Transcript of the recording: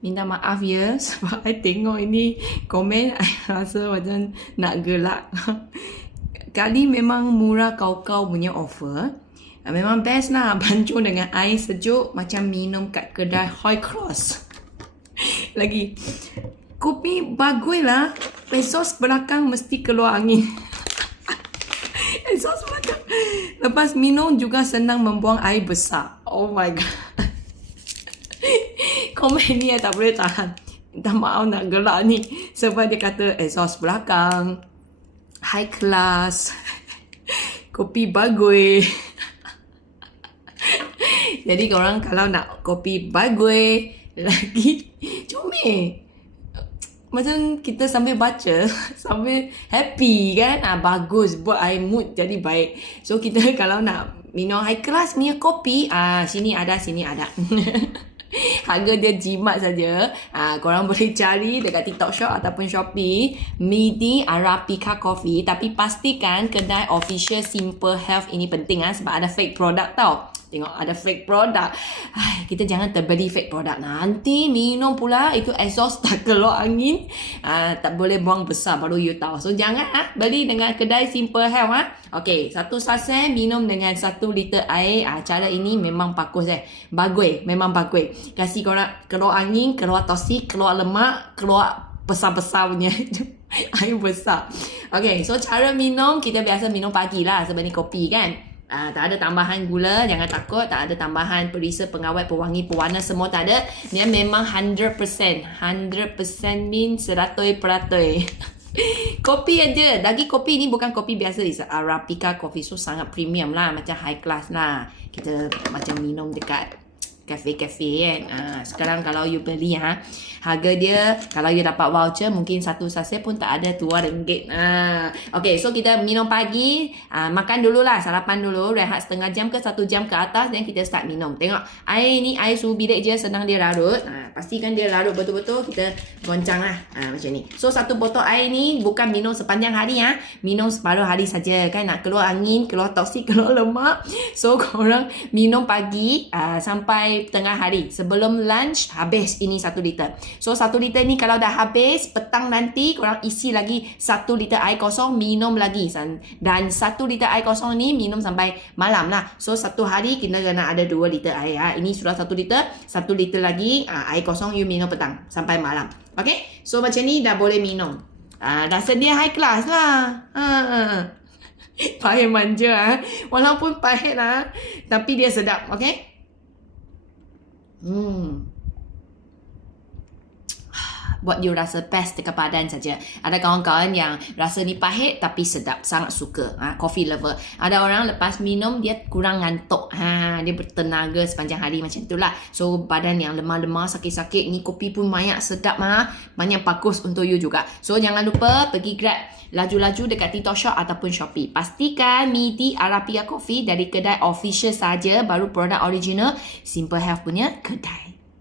Minta maaf ya sebab I tengok ini komen I rasa macam nak gelak. Kali memang murah kau-kau punya offer. Memang best lah bancuh dengan air sejuk macam minum kat kedai high class. Lagi kopi bagus lah. Exhaust belakang mesti keluar angin. Exhaust belakang. Lepas minum juga senang membuang air besar. Oh my god. Komen ni I tak boleh tahan. Minta maaf nak gelak ni. Sebab dia kata exhaust belakang, high class, kopi bagus. Jadi korang kalau nak kopi bagus lagi comel. Macam kita sambil baca, sambil happy kan. Bagus, buat I mood jadi baik. So kita kalau nak minum high class punya kopi, sini ada, sini ada. Harga dia jimat saja. Korang boleh cari dekat TikTok Shop ataupun Shopee Midi Arabica Coffee. Tapi pastikan kedai official Simple Health ini penting sebab ada fake product tau. Tengok ada fake product. Kita jangan terbeli fake product. Nanti minum pula itu exhaust tak keluar angin. Tak boleh buang besar baru you tahu. So jangan beli dengan kedai Simple Health. Okay, satu sachet minum dengan 1 liter air. Cara ini memang bagus bagus, memang bagus. Kasih korang keluar angin, keluar toksik, keluar lemak, keluar besar-besar punya air besar. Okay, so cara minum kita biasa minum pagi lah sebab ni kopi kan. Tak ada tambahan gula, jangan takut. Tak ada tambahan perisa, pengawet, pewangi, pewarna, semua tak ada. Dia memang 100%. 100% means 100%. Kopi aja. Lagi kopi ni bukan kopi biasa. It's Arabica coffee. So sangat premium lah. Macam high class lah. Kita macam minum dekat kafe-kafe kan. Sekarang kalau you beli harga dia, kalau you dapat voucher mungkin satu sachet pun tak ada RM2. Okay, so kita minum pagi, makan dulu lah, sarapan dulu, rehat setengah jam ke 1 jam ke atas, dan kita start minum. Tengok air ni, air suhu bilik je, senang dia larut. Pastikan dia larut betul-betul, kita goncang lah macam ni. So satu botol air ni bukan minum sepanjang hari minum separuh hari saja kan. Nak keluar angin, keluar toksik, keluar lemak. So korang minum pagi sampai tengah hari. Sebelum lunch habis ini 1 liter. So 1 liter ni kalau dah habis, petang nanti korang isi lagi 1 liter air kosong, minum lagi. Dan 1 liter air kosong ni minum sampai malam lah. So satu hari kita kena ada 2 liter air. Ini sudah 1 liter, 1 liter lagi air kosong you minum petang sampai malam. Okay, so macam ni dah boleh minum. Dah sedia high class lah. Pahit manja walaupun pahit lah, tapi dia sedap. Okay. Buat you rasa best dekat badan saja. Ada kawan-kawan yang rasa ni pahit tapi sedap, sangat suka. Coffee lover. Ada orang lepas minum dia kurang ngantuk. Dia bertenaga sepanjang hari macam itulah. So badan yang lemah-lemah, sakit-sakit, ni kopi pun banyak sedap banyak bagus untuk you juga. So jangan lupa pergi grab laju-laju dekat TikTok Shop ataupun Shopee. Pastikan Midi Arabica Coffee dari kedai official saja, baru produk original Simple Health punya kedai.